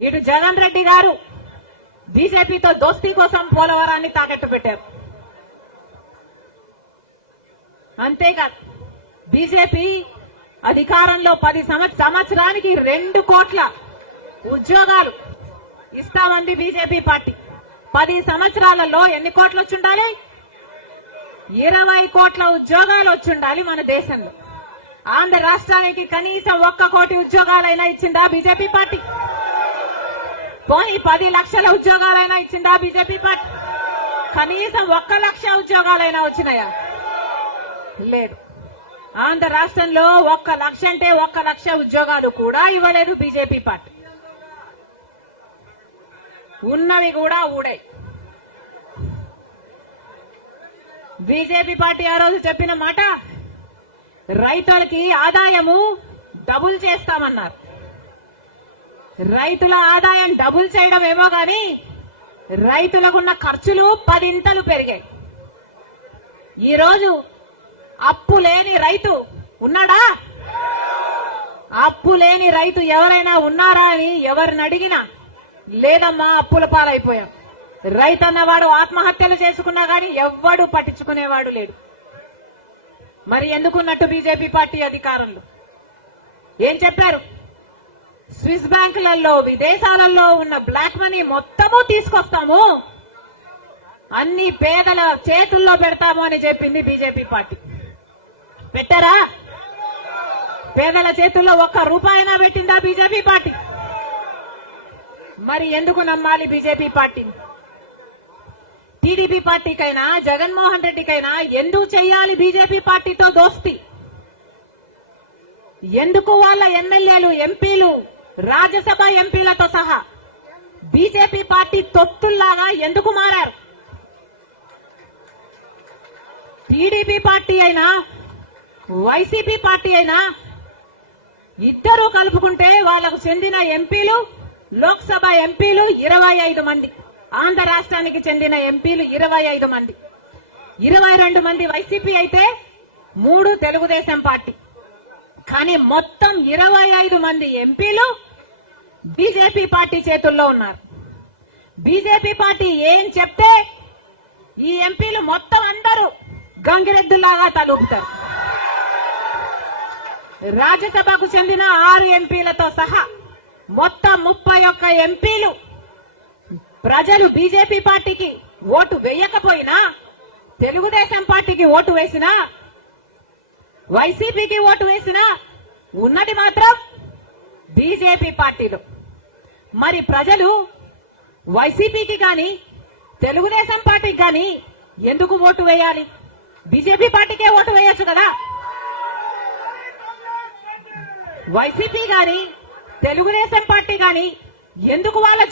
ఇటు జగన్ రెడ్డి గారు బీజేపీతో దోస్తీ కోసం పోలవరాన్ని తాకట్టు పెట్టారు. అంతేకాదు బీజేపీ అధికారంలో పది సంవత్సరానికి రెండు కోట్ల ఉద్యోగాలు ఇస్తామంది బీజేపీ పార్టీ. పది సంవత్సరాలలో ఎన్ని కోట్లు వచ్చుండాలి? ఇరవై కోట్ల ఉద్యోగాలు వచ్చుండాలి మన దేశంలో. ఆంధ్ర రాష్ట్రానికి కనీసం ఒక్క కోటి ఉద్యోగాలైనా ఇచ్చిందా బీజేపీ పార్టీ? పోనీ పది లక్షల ఉద్యోగాలైనా ఇచ్చిందా బీజేపీ పార్టీ? కనీసం ఒక్క లక్ష ఉద్యోగాలైనా వచ్చినాయా? లేదు. ఆంధ్ర రాష్ట్రంలో ఒక్క లక్ష అంటే ఒక్క లక్ష ఉద్యోగాలు కూడా ఇవ్వలేదు బీజేపీ పార్టీ. ఉన్నవి కూడా ఊడే. బీజేపీ పార్టీ ఆ రోజు చెప్పిన మాట రైతులకి ఆదాయము డబుల్ చేస్తామన్నారు. రైతుల ఆదాయం డబుల్ చేయడం ఏమో కానీ రైతులకున్న ఖర్చులు పదింతలు పెరిగాయి. ఈరోజు అప్పు లేని రైతు ఉన్నాడా? అప్పు లేని రైతు ఎవరైనా ఉన్నారా అని ఎవరిని అడిగినా లేదమ్మా అప్పుల పాలైపోయాం. రైతు అన్నవాడు ఆత్మహత్యలు చేసుకున్నా గాని ఎవ్వడు పట్టించుకునేవాడు లేడు. మరి ఎందుకున్నట్టు బీజేపీ పార్టీ అధికారంలో? ఏం చెప్పారు? స్విస్ బ్యాంకులలో విదేశాలలో ఉన్న బ్లాక్ మనీ మొత్తము తీసుకొస్తాము. అన్ని పేదల చేతుల్లో పెడతాము అని చెప్పింది బీజేపీ పార్టీ. పెట్టారా? పేదల చేతుల్లో ఒక్క రూపాయినా పెట్టిందా బీజేపీ పార్టీ? మరి ఎందుకు నమ్మాలి బీజేపీ పార్టీని? టీడీపీ పార్టీకైనా జగన్మోహన్ రెడ్డికైనా ఎందుకు చెయ్యాలి బీజేపీ పార్టీతో దోస్తి? ఎందుకు వాళ్ళ ఎమ్మెల్యేలు ఎంపీలు రాజ్యసభ ఎంపీలతో సహా బీజేపీ పార్టీ తొత్తుల్లాగా ఎందుకు మారారు? టీడీపీ పార్టీ అయినా వైసీపీ పార్టీ అయినా ఇద్దరు కలుపుకుంటే వాళ్ళకు చెందిన ఎంపీలు లోక్సభ ఎంపీలు ఇరవై ఐదు మంది ఆంధ్ర రాష్ట్రానికి చెందిన ఎంపీలు ఇరవై ఐదు మంది. ఇరవై రెండు మంది వైసీపీ అయితే మూడు తెలుగుదేశం పార్టీ. కానీ మొత్తం ఇరవై ఐదు మంది ఎంపీలు బీజేపీ పార్టీ చేతుల్లో ఉన్నారు. బీజేపీ పార్టీ ఏం చెప్తే ఈ ఎంపీలు మొత్తం అందరూ గంగిరెద్దులాగా తలుపుతారు. రాజ్యసభకు చెందిన ఆరు ఎంపీలతో సహా మొత్తం ముప్పై ఒక్క ఎంపీలు ప్రజలు బీజేపీ పార్టీకి ఓటు వేయకపోయినా తెలుగుదేశం పార్టీకి ఓటు వేసినా వైసీపీకి ఓటు వేసిన ఉన్నది మాత్రం బీజేపీ పార్టీలు. మరి ప్రజలు వైసీపీకి కానీ తెలుగుదేశం పార్టీకి కానీ ఎందుకు ఓటు వేయాలి? బీజేపీ పార్టీకే ఓటు వేయొచ్చు కదా? వైసీపీ కానీ తెలుగుదేశం పార్టీ కానీ ఎందుకు వాళ్ళ